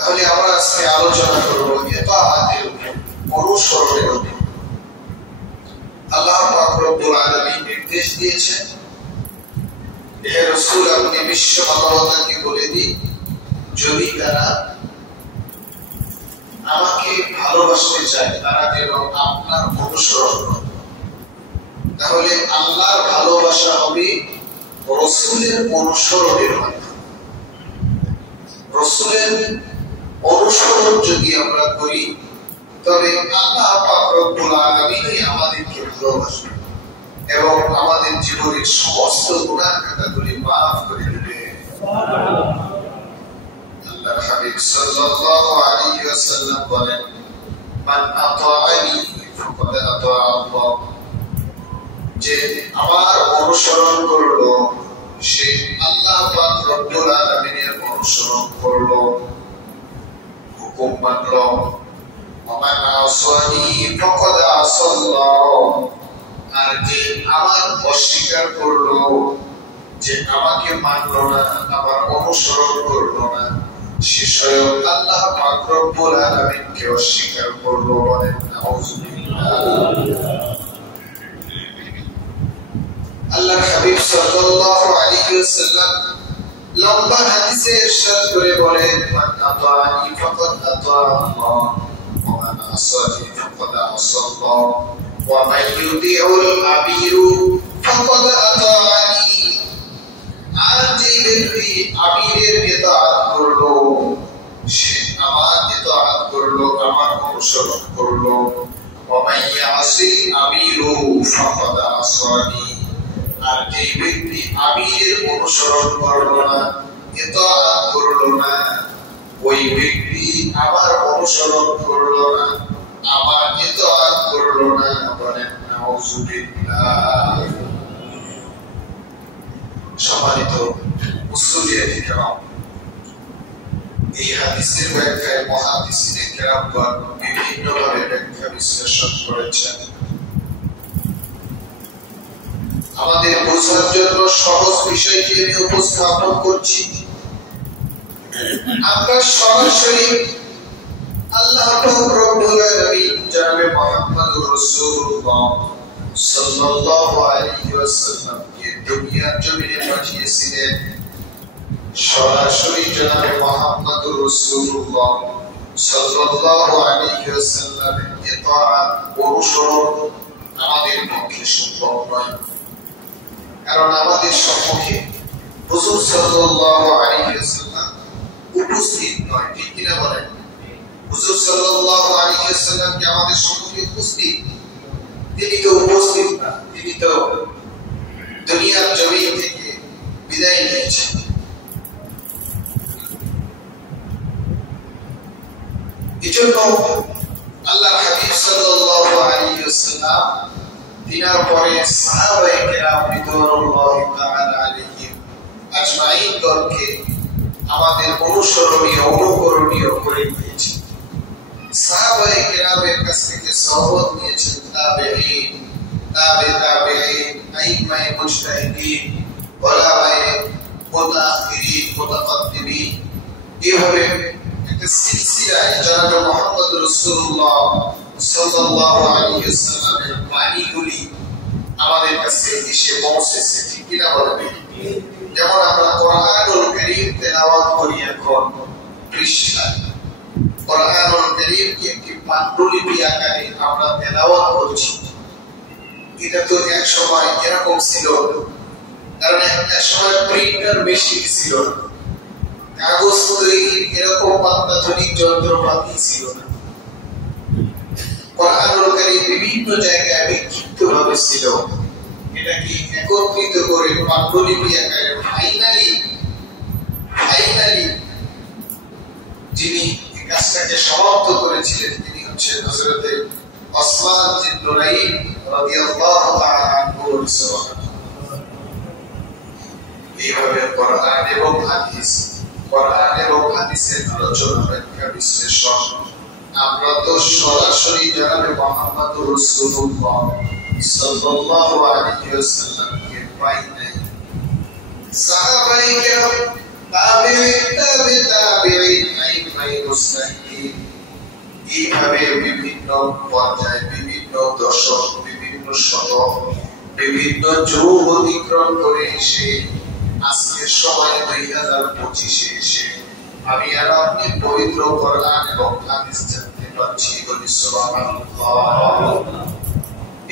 তাহলে আমরা আজকে আলোচনা করব ইতাআতের অনুসরণের উপর। আল্লাহ পাক রব্বুল আলামিন নির্দেশ দিয়েছেন, হে রাসূল আপনি বিশ্ব মানবতাকে বলে দিন, যদি তারা আমাকে ভালোবাসতে চায় তারা যেন আপনার অনুসরণ করে। তাহলে আল্লাহর ভালোবাসা হবে রাসূলের অনুসরণের মাধ্যমে। রাসূলের অনুসরণ যদি আমরা করি তবে আল্লাহ পাক রব্বুল আলামিন আমাদেরকে ভালোবাসবেন এবং আমাদের জীবনের সমস্ত গুনাহ খাতাগুলি মাফ করে দেবেন। আল্লাহর হাবিব সাল্লাল্লাহু আলাইহি ওয়াসাল্লাম বলেন, মান আতাআনি ফাকাদ আতা আল্লাহ, যে আমার অনুসরণ করলো সে আল্লাহ পাক রব্বুল আলামিনের অনুসরণ করলো, হুকুম মানলো। ওয়া মান আসানি ফাকাদ আসাল্লাহ, আর যে আমার অস্বীকার করলো, যে আমাকে মানলো না, আমার অনুসরণ করলো না, সে স্বয়ং আল্লাহ পাক রব্বুল আলামিনকে অস্বীকার করলো। বলেন নাউযুবিল্লাহ। আল্লাহর হাবিব সাল্লাল্লাহু আলাইহি ওয়াসাল্লাম লম্বা হাদিসে ইরশাদ করে বলেন, মান আতাআনি ফাকাদ আতা আল্লাহ ওয়া মান আসানি ফাকাদ আসাল্লাহ ওয়া মান ইউতিউল আমিরু ফাকাদ আতাআনি। আর যে ব্যক্তি আমিরের ইতাআত করলো সে আমার ইতাআত করলো, আমার অনুসরণ করলো। ওয়া মান ইয়াসি আমিরু ফাকাদ আসানি। আর যে ব্যক্তি আমিরের অনুসরণ করলো না, ইতাআত করলো না, ওই ব্যক্তি আমার অনুসরণ করলো না, আমার ইতাআত করলো না। বলেন নাউযুবিল্লাহ। সম্মানিত মুসলিয়ানে কেরাম, এই হাদিসের ব্যাখ্যায় মুহাদ্দিসিনে কেরামগণ বিভিন্নভাবে ব্যাখ্যা বিশ্লেষণ করেছেন। আমাদের বোঝার জন্য সহজ বিষয়টি আমি উপস্থাপন করছি। আমরা সরাসরি আল্লাহ পাক রব্বুল আলামিন জনাবে মুহাম্মদুর রাসূলুল্লাহ সাল্লাল্লাহু আলাইহি ওয়াসাল্লামকে দুনিয়ার জমিনে পাঠিয়েছিলেন। সরাসরি জনাবে মুহাম্মদুর রাসূলুল্লাহ সাল্লাল্লাহু আলাইহি ওয়াসাল্লামের ইতাআত অনুসরণ আমাদের পক্ষে সম্ভব নয়, কারণ আমাদের সম্মুখে হুজুর সাল্লাল্লাহু আলাইহি ওয়াসাল্লাম উপস্থিত নয়। ঠিক কিনা বলেন? হুজুর সাল্লাল্লাহু আলাইহি ওয়াসাল্লাম কি আমাদের সম্মুখে উপস্থিত? তিনি তো উপস্থিত না, তিনি তো দুনিয়ার জমিন থেকে বিদায় নিয়েছেন। এজন্য আল্লাহর হাবিব সাল্লাল্লাহু আলাইহি ওয়াসাল্লাম তিনার পরে সাহাবায়ে কেরাম রিদওয়ানুল্লাহি তাআলা আলাইহিম আজমাইন দলকে আমাদের অনুসরণীয় অনুকরণীয় করে দিয়েছেন। সাহাবায়ে কেরামের কাছ থেকে সহবত নিয়েছেন তাবেঈন, তাবেঈন, আইম্মায়ে মুজতাহিদিন, উলামায়ে মুতাআখিরিন, মুতাকাদ্দিমিন। এভাবে একটা সিলসিলায় জনাবে মুহাম্মদুর রাসূলুল্লাহ সাল্লাল্লাহু আলাইহি ওয়াসাল্লামের বাণীগুলি আমাদের কাছে এসে পৌঁছেছে। ঠিক কিনা বলেন? যেমন আমরা কোরআনুল কারীম তেলাওয়াত করি এখন পৃষ্ঠায়, কোরআনুল কারীমকে একটি পাণ্ডুলিপি আকারে আমরা তেলাওয়াত করছি। এটা তো এক সময় এরকম ছিল, কারণ এক সময় প্রিন্টার মেশিন ছিল না, কাগজ তৈরির এরকম অত্যাধুনিক যন্ত্রপাতি ছিল না। কোরআনুল কারীম বিভিন্ন জায়গায় বিক্ষিপ্তভাবে ছিল। এটাকে একত্রিত করে পাণ্ডুলিপি আকারে ফাইনালি যিনি এই কাজটাকে সমাপ্ত করেছিলেন তিনি হচ্ছেন হযরত ওসমান বিন নুরাইন রাদিয়াল্লাহু তাআলা আনহু। এইভাবে কোরআন এবং হাদিসের আলোচনা ব্যাখ্যা বিশ্লেষণ আমরা তো সরাসরি জনাবে মুহাম্মদুর রাসূলুল্লাহ সাল্লাল্লাহু আলাইহি ওয়াসাল্লামকে পাই নাই। সাহাবায়ে কেরাম, তাবেঈন, তাবেঈন, মুস্তাহিদ এইভাবে বিভিন্ন পর্যায়ে বিভিন্ন দশক বিভিন্ন শতক বিভিন্ন যুগ অতিক্রম করে এসে আজকের সময় 2025-এ এসে আমি আর আপনি পবিত্র কোরআন এবং হাদিস জানতে পারছি। বলি সুবহানাল্লাহ।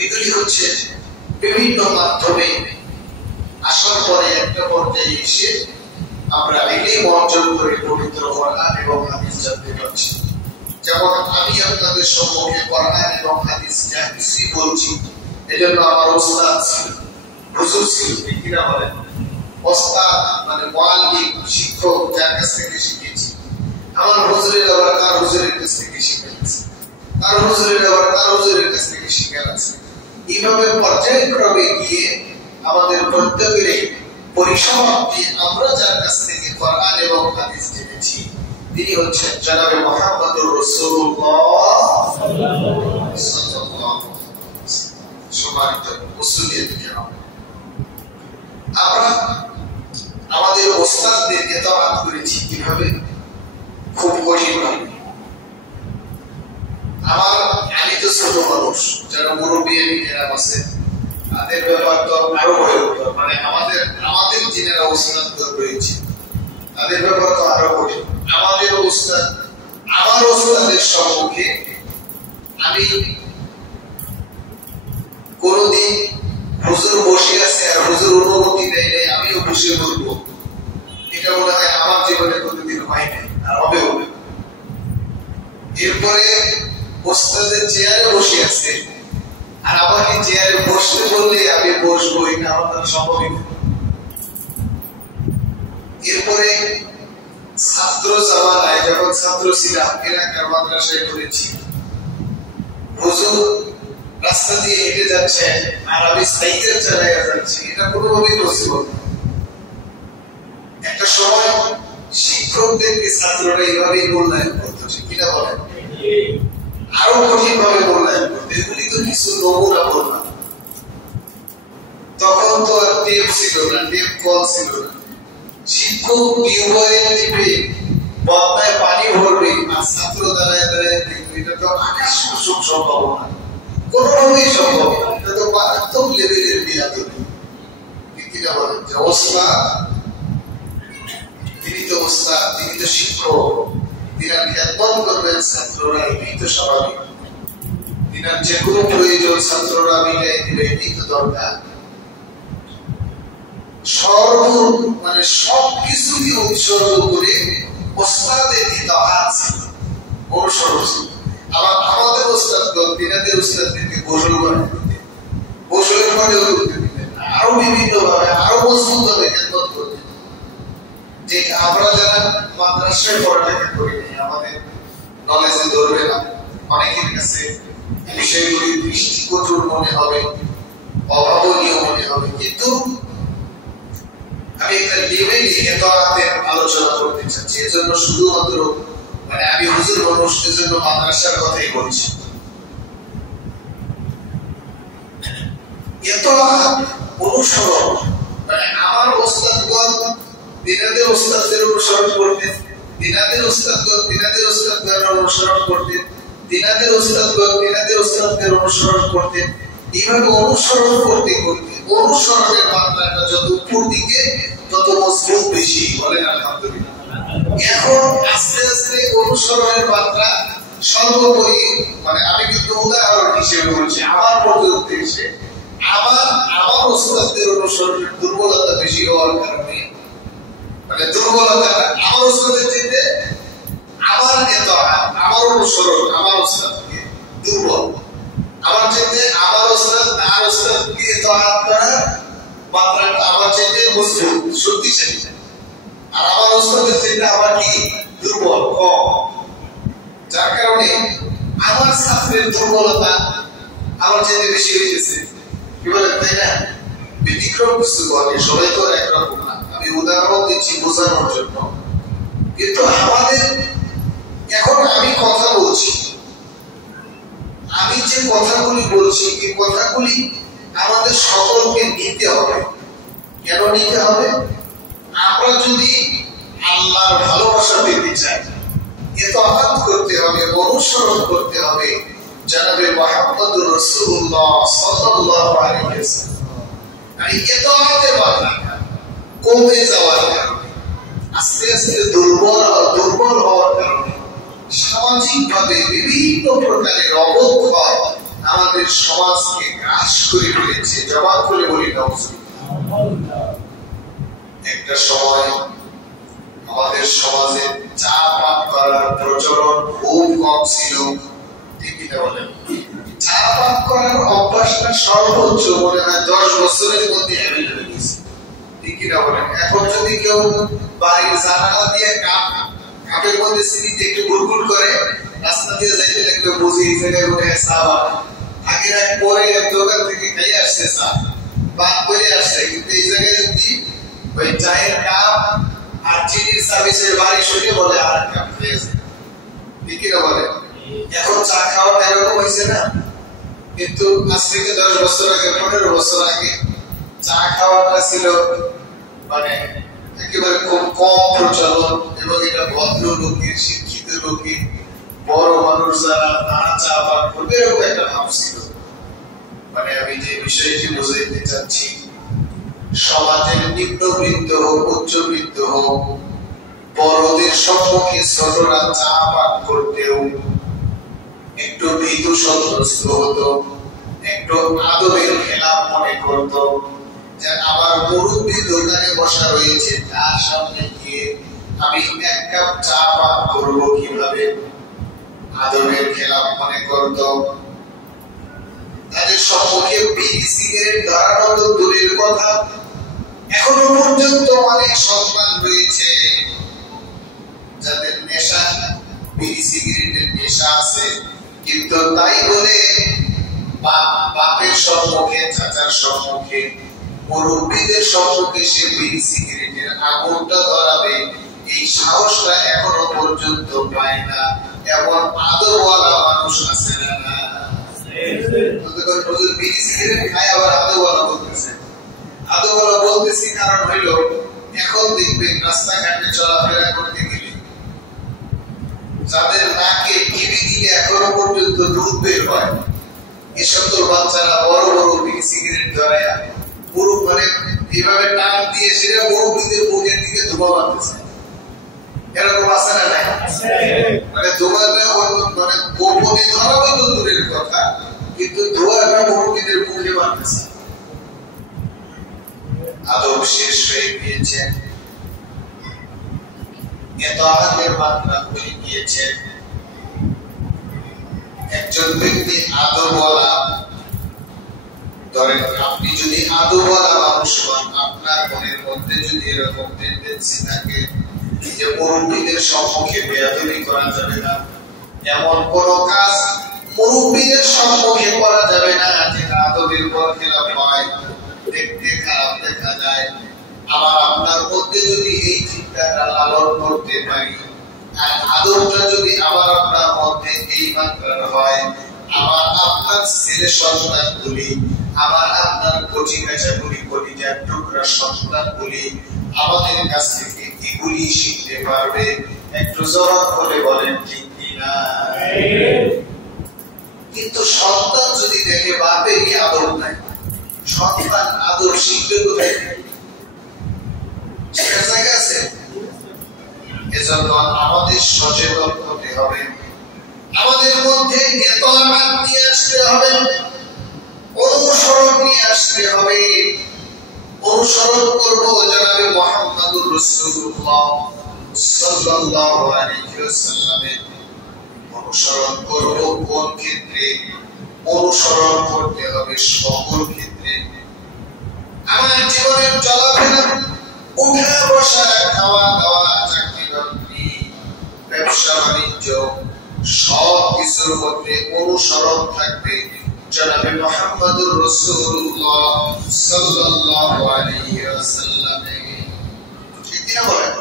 এগুলি হচ্ছে বিভিন্ন মাধ্যমে আসার পরে একটা পর্যায়ে এসে আমরা ইলম অর্জন করে পবিত্র কোরআন এবং হাদিস জানতে পারছি। যেমন আমি আপনাদের সম্মুখে কোরআন এবং হাদিস যা কিছু বলছি এজন্য আমার ওস্তাদ ছিল, হুজুর ছিল, ঠিক কিনা বলেন? ওস্তাদ মানে মুআল্লিম, শিক্ষক, যার কাছ থেকে শিখেছি। আমার হুজুরের আবার তার হুজুরের কাছ থেকে শিখেছি, তার হুজুরের আবার তার হুজুরের কাছ থেকে শিখে আছে। এইভাবে পর্যায়ক্রমে গিয়ে আমাদের প্রত্যেকেরই পরিসমাপ্তি আমরা যার কাছ থেকে কোরআন এবং হাদিস জেনেছি তিনি হচ্ছেন জনাবে মুহাম্মদুর রাসূলুল্লাহ সাল্লাল্লাহু আলাইহি ওয়াসাল্লাম। সম্মানিত মুসলিম কিরাম, আমরা আমাদের ওস্তাদদের ইতাআত করেছি কিভাবে? খুব কঠিনভাবে। আমি তো ছোট মানুষ, যারা মুরব্বী কেরাম আছে তাদের ব্যাপার তো আরো ভয়ঙ্কর, মানে আমাদের যিনারা ওস্তাদ রয়েছে তাদের ব্যাপার তো আরো কঠিন। আমার ওস্তাদের সম্মুখে আমি কোনদিন হুজুর বসে আছে আর হুজুর অনুমতি দেয় নাই আমিও বসে বলবো, এটা মনে হয় আমার জীবনে কোনদিন হয় নাই আর হবেও না। এরপরে ওস্তাদের চেয়ারে বসে আছে আর আমাকে চেয়ারে বসতে বললে আমি বসবো, এটা আমার দ্বারা সম্ভবই না। এরপরে ছাত্র জামানায় যখন ছাত্র ছিলাম এলাকার মাদ্রাসায় পড়েছি, হুজুর রাস্তা দিয়ে হেঁটে যাচ্ছে আর আমি সাইকেল চালাইয়া যাচ্ছি, এটা কোনোভাবেই পসিবল না। একটা সময় শিক্ষকদেরকে ছাত্ররা এইভাবেই মূল্যায়ন করতো, কিনা বলেন? আরো কঠিন ভাবে মূল্যায়ন করতো। এগুলি তো কিছু নমুনা বললাম। তখন তো আর টেপ ছিল না, টেপ কল ছিল না। শিক্ষক টিউবওয়েল টিপে বদনায় পানি ভরবে আর ছাত্র দাঁড়ায় দাঁড়ায় দেখবে, এটা তো আকাশ স্পর্শক সম্ভব না, কোনোভাবেই সম্ভব না। এটা তো মারাত্মক লেভেলের বিয়াদবি, কিনা বলেন? যে ওস্তাদ তিনি তো ওস্তাদ, তিনি তো শিক্ষক, তিনার খেদমত করবেন ছাত্ররা, এটাই তো স্বাভাবিক। তিনার যে কোনো প্রয়োজন ছাত্ররা মিলাই দিবে, এটাই তো দরকার। মানে সবকিছুকে উৎসর্গ করে ওস্তাদের ইতাআত অনুসরণ ছিল। আবার আমাদের ওস্তাদগণ তিনাদের ওস্তাদদেরকে গোসল করে দিতেন, গোসলের পরেও করতে দিতেন, আরো বিভিন্ন ভাবে আরো মজবুত ভাবে খেদমত করতেন। যে আমরা যারা মাদ্রাসায় পড়ালেখা করি আমাদের নলেজে ধরবে না, অনেকের কাছে বিষয়গুলি দৃষ্টিকটুর মনে হবে, অভাবনীয় মনে হবে, কিন্তু আমি একটা লেভেলে ইতাআতের আলোচনা করতে চাচ্ছি। এজন্য শুধুমাত্র মানে আমি হুজুর মানুষ, এজন্য মাদ্রাসার কথাই বলছি। ইতাআত অনুসরণ মানে আমার ওস্তাদগণ তিনাদের ওস্তাদদের অনুসরণ করতেন, তিনাদের ওস্তাদগণ তিনাদের ওস্তাদদের অনুসরণ করতেন, তিনাদের ওস্তাদগণ তিনাদের ওস্তাদদের অনুসরণ করতেন। এইভাবে অনুসরণ করতে করতে অনুসরণের মাত্রাটা যত উপর দিকে তত মজবুত বেশি। বলেন আলহামদুলিল্লাহ। এখন আস্তে আস্তে অনুসরণের মাত্রা সর্বোপরি, মানে আমি কিন্তু উদাহরণ হিসেবে বলছি, আমার পর্যন্ত এসে আমার ওস্তাদদের অনুসরণের দুর্বলতা বেশি হওয়ার কারণে, মানে দুর্বলতা আমার ওস্তাদের চাইতে আমার ইতাআত, আমার অনুসরণ আমার ওস্তাদকে দুর্বল, আমার চাইতে আমার ওস্তাদ তার ওস্তাদকে ইতাআত করার মাত্রাটা আমার চাইতে মজবুত শক্তিশালী, আর আমার ওস্তাদের চাইতে আমার কি দুর্বল কম। যার কারণে আমার ছাত্রের দুর্বলতা আমার চাইতে বেশি হয়েছে। কি বলেন, তাই না? ব্যতিক্রম কিছু বলে, সবাই তো একরকম না। আমি উদাহরণ দিচ্ছি বোঝানোর জন্য। কিন্তু আমাদের এখন আমি কথা বলছি, আমি যে কথাগুলি বলছি এই কথাগুলি আমাদের সকলকে নিতে হবে। কেন নিতে হবে? আমরা যদি আল্লাহর ভালোবাসা পেতে চাই, ইতাআত করতে হবে, অনুসরণ করতে হবে জনাবে মুহাম্মদুর রাসূলুল্লাহ সাল্লাল্লাহু আলাইহি ওয়াসাল্লাম। আর ইতাআতের বাধা কমে যাওয়ার কারণে, আস্তে আস্তে দুর্বল হওয়ার কারণে সামাজিকভাবে বিভিন্ন প্রকারের অবক্ষয় আমাদের সমাজকে গ্রাস করে ফেলেছে। জবাব করে বলি নাউজুবিল্লাহ। একটা সময় আমাদের সমাজে চা পান করার প্রচলন খুব কম ছিল, ঠিক কিনা বলেন? চা পান করার অভ্যাসটা সর্বোচ্চ মনে হয় 10 বছরের মধ্যে হয়ে গেছে, ঠিক কিনা বলেন? এখন যদি কেউ বাড়ির জানালা দিয়ে কাপের মধ্যে চিনিতে একটু গুড়গুড় করে রাস্তা দিয়ে যাইতে লাগলে বুঝি এই জায়গায় মনে হয় চা বানায়। আগের এক পরে দোকান থেকে খাই আসছে চা পান করে আসছে, কিন্তু এই জায়গায় যদি ওই চায়ের কাপ আর চিনির সার্ভিসের বাড়ি শুনে বলে আর এক কাপ খেয়েছে, ঠিক কিনা বলে? এখন চা খাওয়াটা এরকম হয়েছে না? কিন্তু আজ থেকে 10 বছর আগে 15 বছর আগে চা খাওয়াটা ছিল মানে একেবারে খুব কম প্রচলন, এবং এটা ভদ্র লোকের, শিক্ষিত লোকের, বড় মানুষ যারা তারা চা পান করবে এরকম একটা ভাব ছিল। মানে আমি যে বিষয়টি বোঝাইতে চাচ্ছি, সমাজের নিম্নবৃত্ত হোক উচ্চবৃত্ত হোক, বড়দের সম্মুখে ছোটরা চা পান করতেও একটু ভীতু সন্ত্রস্ত হতো, একটু আদবের খেলাপ মনে করতো যে আমার মুরব্বী দোকানে বসা রয়েছে, তার সামনে গিয়ে আমি এক কাপ চা পান করবো কিভাবে, আদবের খেলাপ মনে করতো। তাদের সম্মুখে বিড়ি সিগারেট ধরানো তো দূরের কথা, এখনো পর্যন্ত অনেক সন্তান রয়েছে যাদের নেশা, বিড়ি সিগারেটের নেশা আছে, কিন্তু তাই বলে বাপের সম্মুখে, চাচার সম্মুখে, মুরব্বীদের সম্মুখে সে বিড়ি সিগারেটের আগুনটা ধরাবে এই সাহসটা এখনো পর্যন্ত পায় না। এমন আদরওয়ালা মানুষ আছে না? বিড়ি সিগারেট খায় আবার আদরওয়ালা বলতেছে। আদরওয়ালা বলতেছি কারণ হইল, এখন দেখবেন রাস্তাঘাটে চলাফেরা করতে গেলে যাদের নাকে টিভি দিলে এখনো পর্যন্ত দুধ বের হয়, এ সকল বাচ্চারা বড় বড় বিড়ি সিগারেট ধরায়া পুরো মানে এইভাবে টান দিয়ে সেটা মুরব্বীদের মুখের দিকে ধোঁয়া মারতেছে। এরকম আছে না? নাই? মানে ধোঁয়াটা মানে গোপনে ধরানো তো দূরের কথা, কিন্তু ধোঁয়াটা মুরব্বীদের মুখে মারতেছে। আদব শেষ হয়ে গিয়েছে, ইতাআতের মাত্রা হয়ে গিয়েছে। একজন ব্যক্তি আদবওয়ালা, ধরেন আপনি যদি আদবওয়ালা মানুষ হন, আপনার মনের মধ্যে যদি এরকম টেন্ডেন্সি থাকে যে মুরব্বীদের সম্মুখে বেয়াদবি করা যাবে না, এমন কোন কাজ মুরব্বীদের সম্মুখে করা যাবে না যেটা আদবের বরখেলাপ হয়, দেখতে খারাপ দেখা যায়, আমার আপনার মধ্যে যদি এই চিন্তাটা লালন করতে পারি, আর আদবটা যদি আমার আপনার মধ্যে এই মাত্রার হয়, আমার আপনার ছেলে সন্তানগুলি, আমার আপনার কচি কাঁচাগুলি, কলিজার টুকরা সন্তানগুলি আমাদের কাছ থেকে এগুলি শিখতে পারবে। একটু জবাব করে বলেন ঠিক কিনা? কিন্তু সন্তান যদি দেখে বাপের কি আদব নাই, সন্তান আদব শিখবে কোথায়? সেটা জায়গা আছে? এজন্য আমাদের সচেতন হতে হবে, আমাদের মধ্যে ইতাআত নিয়ে আসতে হবে, অনুসরণ নিয়ে আসতে হবে। অনুসরণ করব জনাবে মুহাম্মদুর রাসূলুল্লাহ সাল্লাল্লাহু আলাইহি ওয়াসাল্লামের। অনুসরণ করব কোন ক্ষেত্রে? অনুসরণ করতে হবে সকল ক্ষেত্রে। আমার জীবনের চলাফেরা, উঠা বসা, খাওয়া দাওয়া, চাকরি বাকরি, ব্যবসা বাণিজ্য, সব কিছুর মধ্যে অনুসরণ থাকবে জনাবে মুহাম্মদুর রাসূলুল্লাহ সাল্লাল্লাহু আলাইহি ওয়াসাল্লামের। ঠিক কি না বলেন?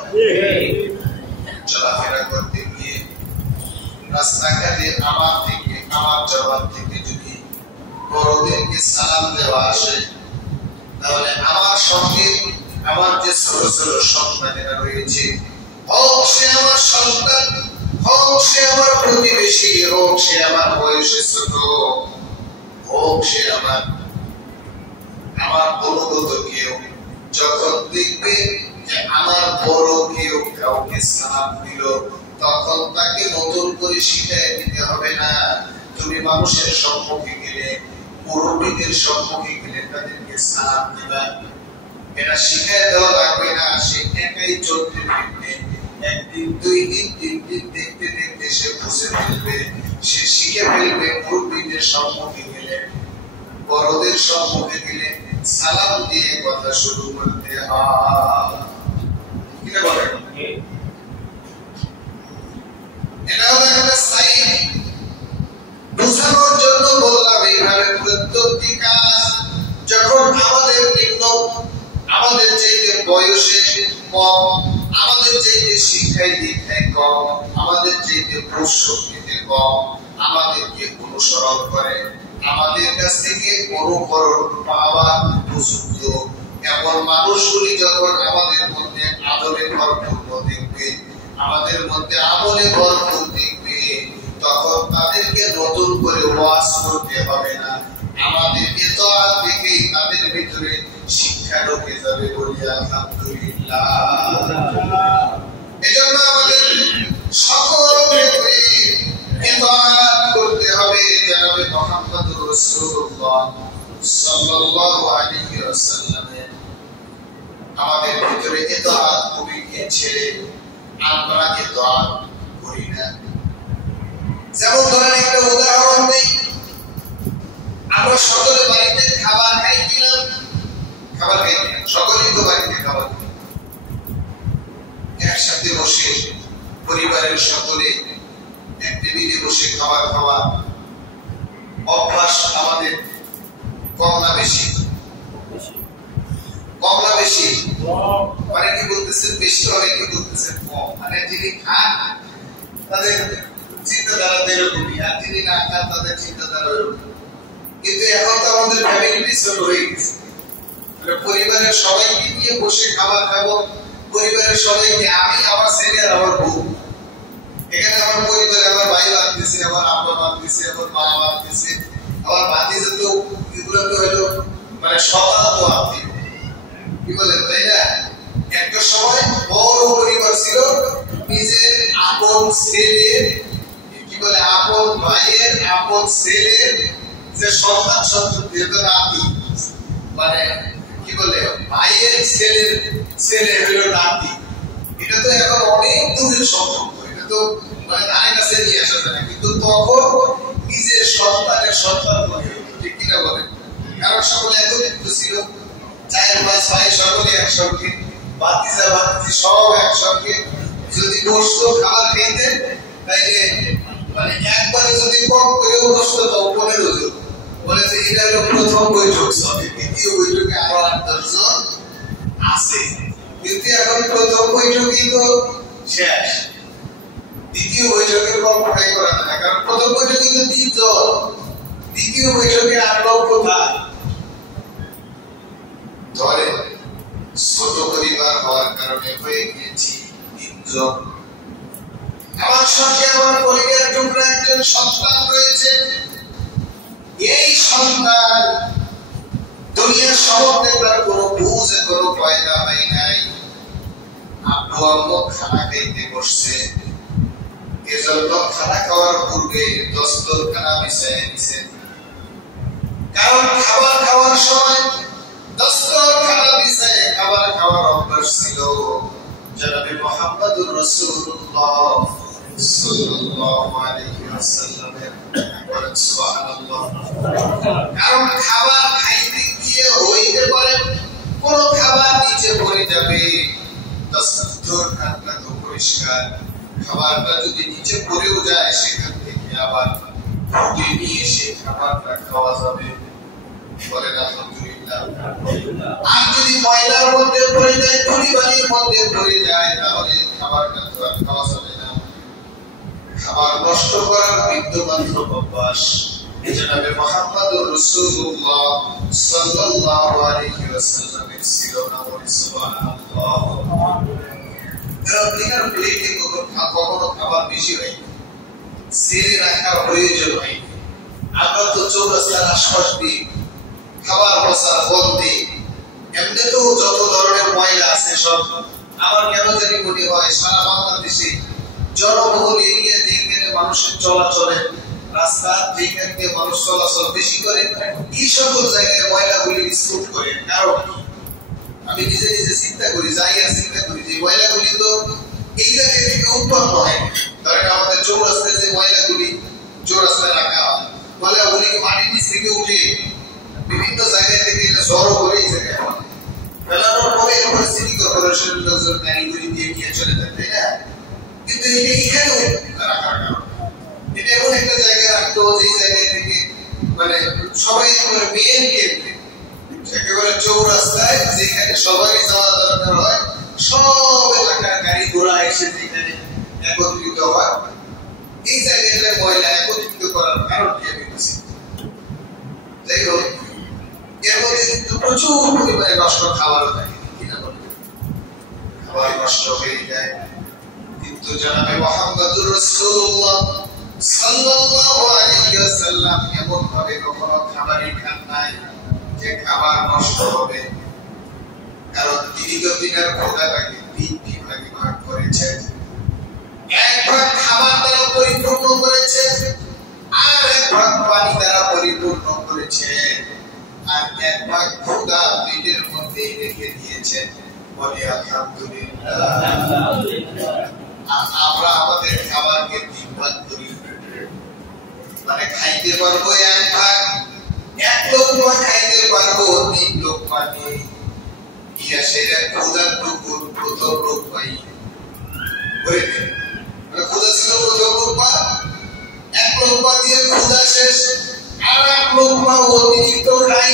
চলাফেরা করতে গিয়ে রাস্তাঘাটে আমার জবাব থেকে যদি বড়দেরকে সালাম দেওয়া আসে, তাহলে আমার সঙ্গে আমার যে ছোট ছোট সন্তানেরা রয়েছে, সে আমার সন্তান, হোক সে আমার প্রতিবেশী, হোক সে আমার বয়সে ছোট, হোক সে আমার অনুগত কেউ, যখন দেখবে যে আমার বড় কেউ কাউকে সালাম দিল, তখন তাকে নতুন করে শিখাই দিতে হবে না। তুমি মানুষের সম্মুখে গেলে, মুরব্বীদের সম্মুখে গেলে তাদেরকে সালাম দিবা, এটা শিখাই দেওয়া লাগবে না। সে একাই চলতে ফিরবে, একদিন দুই দিন তিন দিন দেখতে দেখতে সে বুঝে ফেলবে, সে শিখে ফেলবে। মুরব্বীদের সম্মুখে গেলে, বড়দের সম্মুখে গেলে সালাম দিয়ে কথা শুরু করতে হয়। এটা বলেন, এটা হলো একটা সাইন বোঝানোর জন্য বললাম। এইভাবে প্রত্যেকটি কাজ যখন আমাদের নিম্ন, আমাদের চাইতে বয়সে কম, আমাদের চাইতে শিক্ষায় দীক্ষায় কম, আমাদের চাইতে প্রশক্তিতে কম, আমাদেরকে অনুসরণ করে, আমাদের কাছ থেকে অনুকরণ পাওয়া উপযুক্ত এমন মানুষগুলি যখন আমাদের মধ্যে আদরে ভরপুর দেখবে, আমাদের মধ্যে আমলে ভরপুর দেখবে, তখন তাদেরকে নতুন করে ওয়াজ করতে হবে না। আমাদেরকে তো আর দেখেই তাদের ভিতরে শিক্ষা ঢুকে যাবে। বলি আলহামদুলিল্লাহ। এজন্য আমাদের সকল ক্ষেত্রে ইতাআত করতে হবে। জনাবে মুহাম্মদুর রাসূলুল্লাহ সাল্লাল্লাহু আলাইহি ওয়াসাল্লামের আমাদের ভিতরে ইতাআত কবিকে ছেড়ে আমরা ইতাআত করি না। যেমন ধরেন একটা উদাহরণ দেই, আমরা সকলে বাড়িতে খাবার খাই কিনা? খাবার খাই কিনা? সকলেই তো বাড়িতে খাবার খাই। একসাথে বসে পরিবারের সকলে এক টেবিলে বসে খাবার খাওয়া অভ্যাস আমাদের কম না বেশি? কম না বেশি? অনেকে বলতেছেন বেশি, অনেকে বলতেছেন কম। মানে যিনি খান তাদের চিন্তাধারা এরকমই, আর যিনি না খান তাদের চিন্তাধারা এরকম। কিন্তু এখন তো আমাদের ফ্যামিলি শুরু হয়ে গেছে, পরিবারের সবাইকে নিয়ে বসে খাবার খাবো। পরিবারের সবাইকে, আমি, আমার ছেলে আর আমার বউ, এখানে আমার পরিবারে আমার ভাই বাঁধতেছে, আমার আব্বা বাঁধতেছে, আমার মা বাঁধতেছে, আমার ভাতিজা, তো এগুলো তো হলো মানে শতাব্দ আত্মীয়, কি বলেন, তাই না? একটা সময় বড় পরিবার ছিল, নিজের আপন ছেলে, কি বলে, আপন ভাইয়ের আপন ছেলের যে সন্তান সন্ততি, নাতি, মানে কি বলে, ভাইয়ের ছেলের ছেলে হলো নাতি। এটা তো এখন অনেক দূরের সম্পর্ক, এটা তো মানে ধারে কাছে নিয়ে আসা যায় না। কিন্তু তখন নিজের সন্তানের সন্তান মনে হতো, ঠিক কিনা বলেন? কারণ সকলে একত্রিত ছিল, চায়ের ভাই ছয় সকলে একসঙ্গে, ভাতিজা ভাতিজি সব একসঙ্গে যদি বসতো খাবার খেতে, তাইলে মানে একবারে যদি কম করেও বসতো তো 15 জন। বলেছে এটা হলো প্রথম বৈঠক, সবে দ্বিতীয় বৈঠকে আরো 8-10 জন আছে। কিন্তু এখন প্রথম বৈঠকই তো শেষ, দ্বিতীয় বৈঠকের কল্পনাই করা যায় না। কারণ প্রথম বৈঠকে তো 3 জন, দ্বিতীয় বৈঠকে 8 লোক কোথায়? ধরে ছোট পরিবার হওয়ার কারণে হয়ে গিয়েছি 3 জন। আমার সঙ্গে আমার পরিবার টুকরা একজন সন্তান রয়েছে। এই সন্তান দুনিয়ার সম্বন্ধে তার কোনো বুঝ, কোনো পয়দা হয় নাই। আব্বু আম্মু খানা খাইতে বসছে, এজন্য খানা খাওয়ার পূর্বে দস্তরখানা বিছাইয়ে নিছে। কারণ খাবার খাওয়ার সময় দস্তরখানা বিছাইয়ে খাবার খাওয়ার অভ্যাস ছিল। জনাবে মুহাম্মদুর রাসূলুল্লাহ সাল্লাল্লাহু আলাইহি ওয়াসাল্লামের বলেন সুবহানাল্লাহ। কারণ খাবার খাইতে গিয়ে হইতে পারে কোন খাবার নিচে পড়ে যাবে, দস্তরখানা তো পরিষ্কার, খাবারটা যদি নিচে পড়েও যায় সেখান থেকে আবার উঠিয়ে নিয়ে এসে খাবারটা খাওয়া যাবে। বলেন আলহামদুলিল্লাহ। আর যদি ময়লার মধ্যে পড়ে যায়, ধুলিবালির মধ্যে পড়ে যায়, তাহলে খাবারটা তো আর খাওয়া যাবে না। খাবার নষ্ট করার বিদ্যমান অভ্যাস জনাবে মুহাম্মদুর রাসূলুল্লাহ সাল্লাল্লাহু আলাইহি ওয়াসাল্লামের ছিল না। সুবহানাল্লাহ। বিনা প্লেটে কখনো খাবার বেশি হয়, ছেড়ে রাখা প্রয়োজন হয়। আমরা তো চৌরাস্তার আশপাশ দিয়ে খাবার বসার বন্ধে এমনিতেও যত ধরনের ময়লা আছে সব, আমার কেন জানি মনে হয় সারা বাংলাদেশে জনবহুল এরিয়া যেখানে মানুষের চলাচলের রাস্তা, যেখান দিয়ে মানুষ চলাচল বেশি করে, এই সকল জায়গায় ময়লাগুলি স্কুট করে। কারণ আমি নিজে নিজে চিন্তা করি, চিন্তা করি যে ময়লাগুলি তো এই জায়গা থেকে উৎপন্ন হয়। ধরেন আমাদের চৌরাস্তায় যে ময়লাগুলি চৌরাস্তায় রাখা হয়, ময়লাগুলিকে মাটির নিচ থেকে উঠে বিভিন্ন জায়গা থেকে জড়ো করে এই জায়গায় ফেলানোর পরে এরপরে সিটি কর্পোরেশনের লোকজন গাড়িগুলি দিয়ে নিয়ে চলে যায়, তাই না? কিন্তু এটা এখানে রাখার কারণ এটা এমন একটা জায়গায় রাখতো যে জায়গায় থেকে মানে সবাই মেন কেন্দ্রে একেবারে চৌরাস্তায় যেখানে সবাই যাওয়া দরকার হয়, সব এলাকার গাড়ি ঘোড়া এসে যেখানে একত্রিত হয়, এই জায়গাটা ময়লা একত্রিত করার কারণ কি আমি বুঝি। যাই হোক, এর মধ্যে কিন্তু প্রচুর পরিমাণে নষ্ট খাবারও থাকে, কিনা বলে খাবার নষ্ট হয়ে যায়। কিন্তু জনাবে মুহাম্মদুর রাসূলুল্লাহ সাল্লাল্লাহু আলাইহি ওয়াসাল্লাম এমন ভাবে কখনো খাবারই খান নাই যে খাবার নষ্ট হবে। কারণ তিনি তো দিনের খোদাটাকে তিনটি ভাগে ভাগ করেছেন। এক ভাগ খাবার দ্বারা পরিপূর্ণ করেছেন, আর এক ভাগ পানি দ্বারা পরিপূর্ণ করেছেন, আর এক ভাগ খোদা পেটের মধ্যে রেখে দিয়েছেন। বলি আলহামদুলিল্লাহ। আমরা আমাদের খাবারকে তিন ভাগ করি, মানে খাইতে পারবো এক ভাগ, এক লোকমা খাইতে পারবো তিন লোকমা নিয়ে। ইয়া সেটা খোদার টুকুর প্রথম লোকমাই হয়ে গেল। খোদা ছিল প্রথম লোকমা, এক লোকমা দিয়ে খোদা শেষ, আর এক লোকমা অতিরিক্ত খাই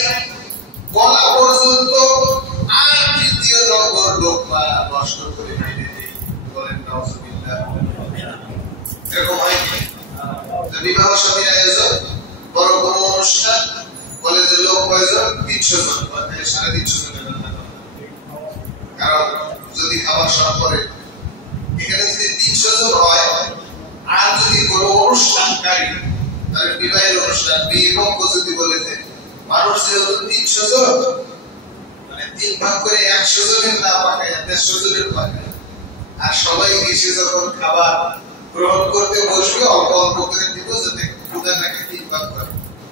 বলা পর্যন্ত, আর তৃতীয় নম্বর লোকমা নষ্ট করে ফেলে দেই। বলেন নাউজুবিল্লাহ। এরকম হয় কি? বিবাহ শাদীর আয়োজন, বড় কোনো অনুষ্ঠান, বলে যে লোক কয়জন? 300 জন, 350 জনের রান্না করা। কারণ যদি খাবার সব করে এখানে যদি 300 জন হয়, আর যদি কোনো অনুষ্ঠানকারী তাহলে বিবাহের অনুষ্ঠান বিয়ে পক্ষ যদি বলেছে মানুষ যেহেতু 300 জন, মানে 3 ভাগ করে 100 জনের না পাকায় 150 জনের পাকায়, আর সবাই এসে যখন খাবার গ্রহণ করতে বসবে অল্প অল্প করে দিব যাতে খোদাটাকে 3 ভাগ করে,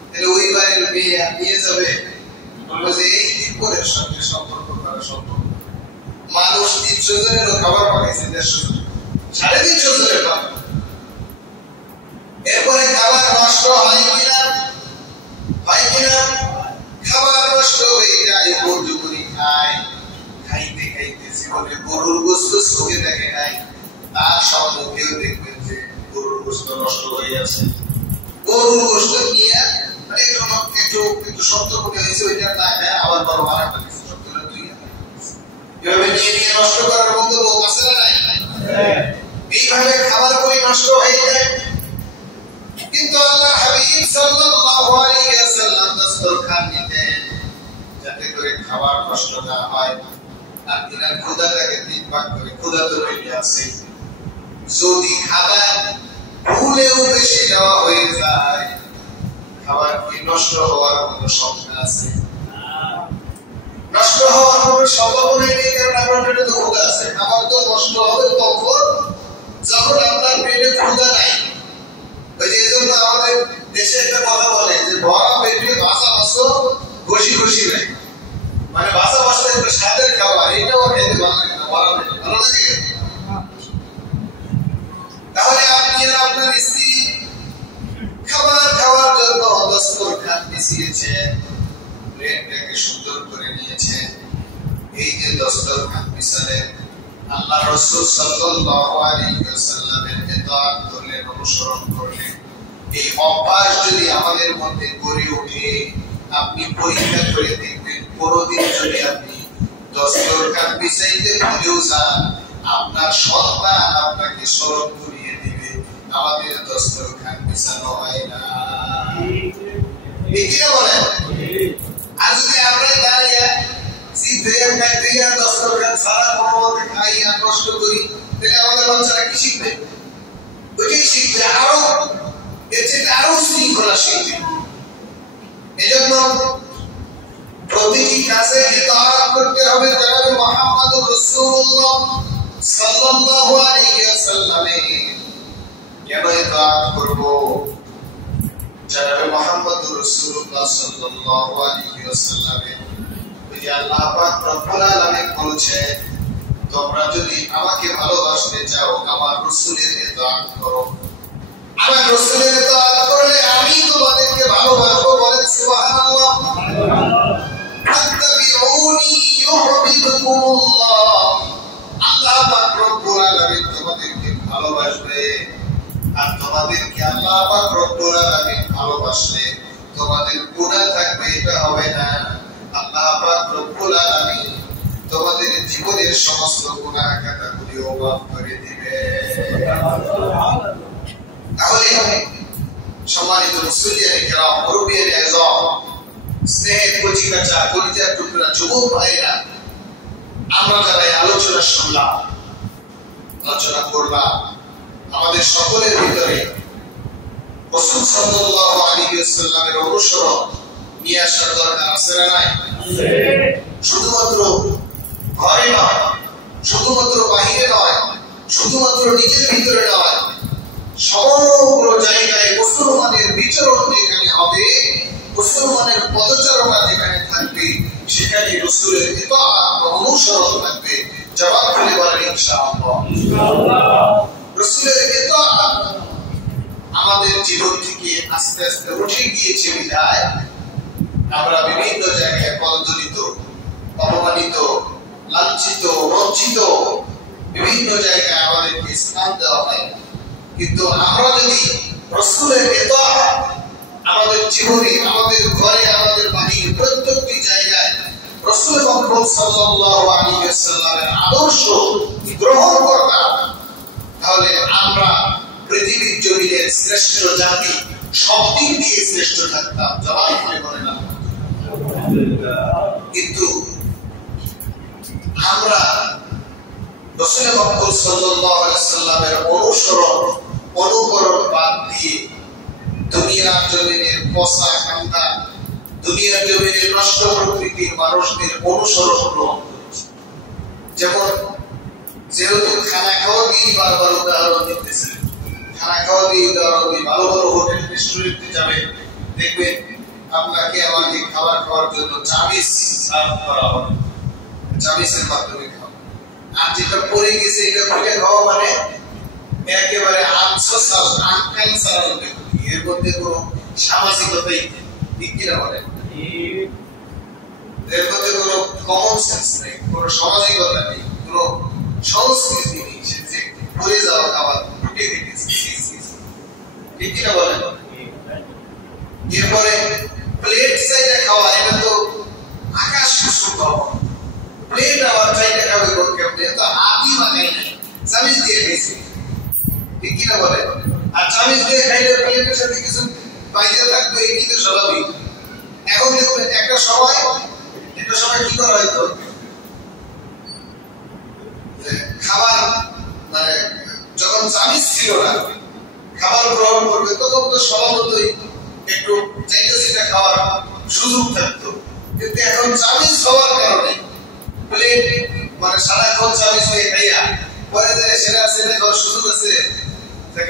তাহলে ওই বাড়ির মেয়ে নিয়ে যাবে বলবে এই বিপরের সঙ্গে সম্পর্ক করা সম্ভব। মানুষ 300 জনের খাবার পাকাইছে 150 জন, 350 জনের খাবার। এরপরে খাবার নষ্ট হয় কিনা? হয় কিনা? খাবার নষ্ট হয়ে যায়, বর্জ্য করে খায়, খাইতে খাইতে জীবনে গরুর গোশত চোখে দেখে নাই, তার সম্মুখেও দেখবেন যে গরুর গোশত নষ্ট হয়ে আছে। গরুর গোশত নিয়ে মানে একটু শক্ত করে হয়েছে, ওইটা না খায় আবার বড় মারা ফেলেছে, শক্ত করে তুই এভাবে নিয়ে নিয়ে নষ্ট করার মতো লোক আছে না নাই? এইভাবে খাবার করে নষ্ট হয়ে যায়। কিন্তু আল্লাহ হাবিব সাল্লাল্লাহু আলাইহি ওয়াসাল্লাম দস্তরখান নিতেন যাতে করে খাবার নষ্ট না হয়, আর তিনার খোদাটাকে 3 ভাগ করে, খোদা তো রেডি আছে, যদি খাবার ভুলেও বেশি দেওয়া হয়ে যায় খাবার কি নষ্ট হওয়ার কোনো সংখ্যা আছে? নষ্ট হওয়ার কোনো সম্ভাবনা নেই, কারণ আপনার পেটে তো খোদা আছে। খাবার তো নষ্ট হবে তখন যখন আপনার পেটে খোদা নাই। ওই যে জন্য আমাদের দেশে একটা কথা বলে যে ভরা পেটে ভাষা ভাষো ঘষি ঘষি নাই, মানে ভাষা ভাষা একটা স্বাদের খাবার, এটাও খেতে ভালো লাগে না, ভরা পেটে ভালো লাগে। তাহলে আপনি আর আপনার স্ত্রী খাবার খাওয়ার জন্য দস্তরখান বিছিয়েছেন, প্লেটটাকে সুন্দর করে নিয়েছেন। এই যে দস্তরখান বিছালেন, আল্লাহ রাসূল সাল্লাল্লাহু আলাইহি ওয়াসাল্লামের ইতাআত করলেন, অনুসরণ করলেন। এই অভ্যাস যদি আমাদের মধ্যে গড়ে ওঠে, আপনি পরীক্ষা করে দেখবেন, কোনদিন যদি আপনি দস্তরখান বিছাইতে ভুলেও যান, আপনার সন্তান আপনাকে স্মরণ করিয়ে দিবে আমাদের দস্তরখান বিছানো হয় না। ঠিক বলেন? আর যদি আমরা দাঁড়িয়ে দস্তরখান সারা কোনো খাই আর নষ্ট করি, তাহলে আমাদের বাচ্চারা কি শিখবে? ওইটাই শিখবে, এর চেয়ে আরো শৃঙ্খলা শিখবে। এজন্য প্রতিটি কাজে ইতাআত করতে হবে জনাব মুহাম্মদুর রাসূলুল্লাহ সাল্লাল্লাহু আলাইহি ওয়াসাল্লামের। কেন ইতাআত করব? জনাব মুহাম্মদুর রাসূলুল্লাহ সাল্লাল্লাহু আলাইহি ওয়াসাল্লামের যে আল্লাহ পাক রব্বুল আলামিন বলেছেন, তোমরা যদি আমাকে ভালোবাসতে চাও আমার রাসূলের ইতাআত করো। আমার রাসূলের ইতাআত করলে আমি তোমাদেরকে ভালোবাসবো। বলেন সুবহানাল্লাহ। ফাত্তাবিউনি ইউহিব্বুকুমুল্লাহ। আল্লাহ পাক রব্বুল আলামিন তোমাদেরকে ভালোবাসবে, আর তোমাদেরকে আল্লাহ পাক রব্বুল আলামিন ভালোবাসলে তোমাদের গুনাহ থাকবে, এটা হবে না। আল্লাহ পাক রব্বুল আলামিন তোমাদের জীবনের সমস্ত গুনাহ কাটাগুলিও মাফ করে দিবে। তাহলে সম্মানিত মুসলিয়ানে কেরাম, মুরব্বিয়ানে আযম, স্নেহের কচিকাঁচা কলিজার টুকরা যুবক ভাইরা, আমরা যারা এই আলোচনা শুনলাম, আলোচনা করলাম, আমাদের সকলের ভিতরে রাসূল সাল্লাল্লাহু আলাইহি ওয়াসাল্লামের অনুসরণ নিয়ে আসার দরকার আছে না নাই? শুধুমাত্র ঘরে নয়, শুধুমাত্র বাহিরে নয়, শুধুমাত্র নিজের ভিতরে নয়, সমগ্র জায়গায় মুসলমানের বিচরণ যেখানে হবে, মুসলমানের পদচারণা যেখানে থাকবে, সেখানে রাসূলের ইতাআত ও অনুসরণ থাকবে। জবাব খুলে বলেন ইনশাআল্লাহ। রাসূলের ইতাআত আমাদের জীবন থেকে আস্তে আস্তে উঠে গিয়েছে বিধায় আমরা বিভিন্ন জায়গায় পদদলিত, অপমানিত, লাঞ্ছিত, বঞ্চিত, বিভিন্ন জায়গায় আমাদেরকে স্থান দেওয়া হয়। কিন্তু আমরা যদি রাসূলের ইতাআত আমাদের জীবনে, আমাদের ঘরে, আমাদের বাড়ির প্রত্যেকটি জায়গায় রাসূল আকরাম সাল্লাল্লাহু আলাইহি ওয়াসাল্লামের আদর্শ গ্রহণ করতাম, তাহলে আমরা পৃথিবীর জমিনের শ্রেষ্ঠ জাতি, সব দিক দিয়ে শ্রেষ্ঠ থাকতাম। জবাব করে বলেন না। কিন্তু আমরা রাসূল আকরাম সাল্লাল্লাহু আলাইহি ওয়াসাল্লামের অনুকরণ বাদ দিয়ে দুনিয়ার জমিনের পচা কান্দা, দুনিয়ার জমিনের নষ্ট প্রকৃতির মানুষদের অনুসরণ গ্রহণ করেছি। যেহেতু খানা খাওয়া দিয়ে বারবার উদাহরণ দিতেছে, খানা খাওয়া দিয়ে উদাহরণ দিয়ে ভালো ভালো হোটেল রেস্টুরেন্টে যাবেন, দেখবেন আপনাকে আমাকে খাবার খাওয়ার জন্য চামিচ সার্ভ করা হবে, চামিচের মাধ্যমে খাওয়া। আর যেটা পড়ে গেছে এটা খুলে খাওয়া মানে একেবারে আনকালচারাল, এর মধ্যে কোনো সামাজিকতাই ঠিক কিনা বলেন, এর মধ্যে কোনো কমন সেন্স নেই, কোনো সামাজিকতা নেই, কোনো সংস্কৃতি নেই। যে পড়ে যাওয়া খাবার ফুটে গেছে, ঠিক কিনা বলেন। এরপরে প্লেট চাইটা খাওয়া, এটা তো আকাশ কুসুম খাওয়া। প্লেট আবার চাইটা খাবে কেমনে, তো হাতই বানাই নাই, চামিচ দিয়ে খাইছে, ঠিক কিনা বলেন। আর চামিচ দিয়ে খাইলে প্লেটের সাথে কিছু বাইরে থাকবে, এটি তো স্বাভাবিক। এখন দেখবেন একটা সময় কি করা হয়তো, খাবার মানে যখন চামিচ ছিল না, খাবার গ্রহণ করবে তখন তো স্বভাবতই একটু চাইতে সেটা খাওয়ার সুযোগ থাকতো। কিন্তু এখন চামিচ হওয়ার কারণে প্লেট মানে সারাক্ষণ চামিচ দিয়ে খাইয়া পরে যায় সেটা খাওয়ার সুযোগ আছে।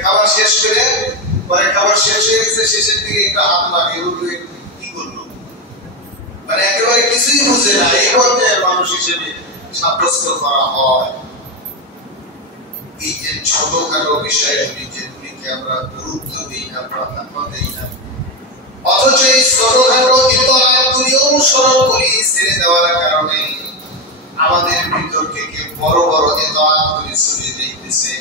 খাবার শেষ করে পরে খাবার শেষ হয়ে গেছে, শেষের দিকে একটা হাত লাগে, কি করলো, মানে একেবারে কিছুই বুঝে না, এই পর্যায়ের মানুষ হিসেবে সাব্যস্ত করা হয়। এই যে ছোটখাটো বিষয়গুলি যেগুলিকে আমরা গুরুত্ব দিই না, প্রাধান্য দিই না, অথচ এই ছোটখাটো ইতাআতগুলি অনুসরণ করি ছেড়ে দেওয়ার কারণে আমাদের ভিতর থেকে বড় বড় ইতাআতগুলি চলে যাইতেছে।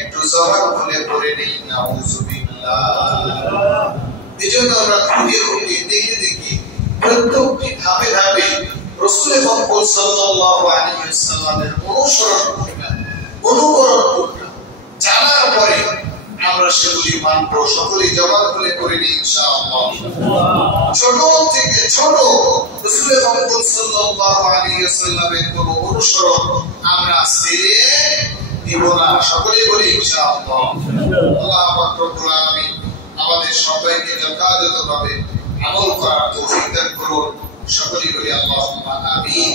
একটু জবান খুলে পড়ে নেই নাউযুবিল্লাহ। এজন্য আমরা খুঁটিয়ে খুঁটিয়ে দেখি প্রত্যেকটি ধাপে ধাপে রাসূল আকরাম সাল্লাল্লাহু আলাইহি ওয়াসাল্লামের অনুকরণ করলাম, জানার পরে আমরা সেগুলি মানব। সকলেই জবান খুলে করে নিই ইনশাআল্লাহ। ছোট থেকে ছোট রাসূল আকরাম সাল্লাল্লাহু আলাইহি ওয়াসাল্লামের কোন অনুসরণ আমরা ছেড়ে দিব না, সকলেই বলি ইনশাআল্লাহ। আল্লাহ পাক রব্বুল আলামিন আমাদের সবাইকে যথাযথভাবে আমল করার তৌফিক দান করুন, সকলেই বলি আল্লাহুম্মা আমিন।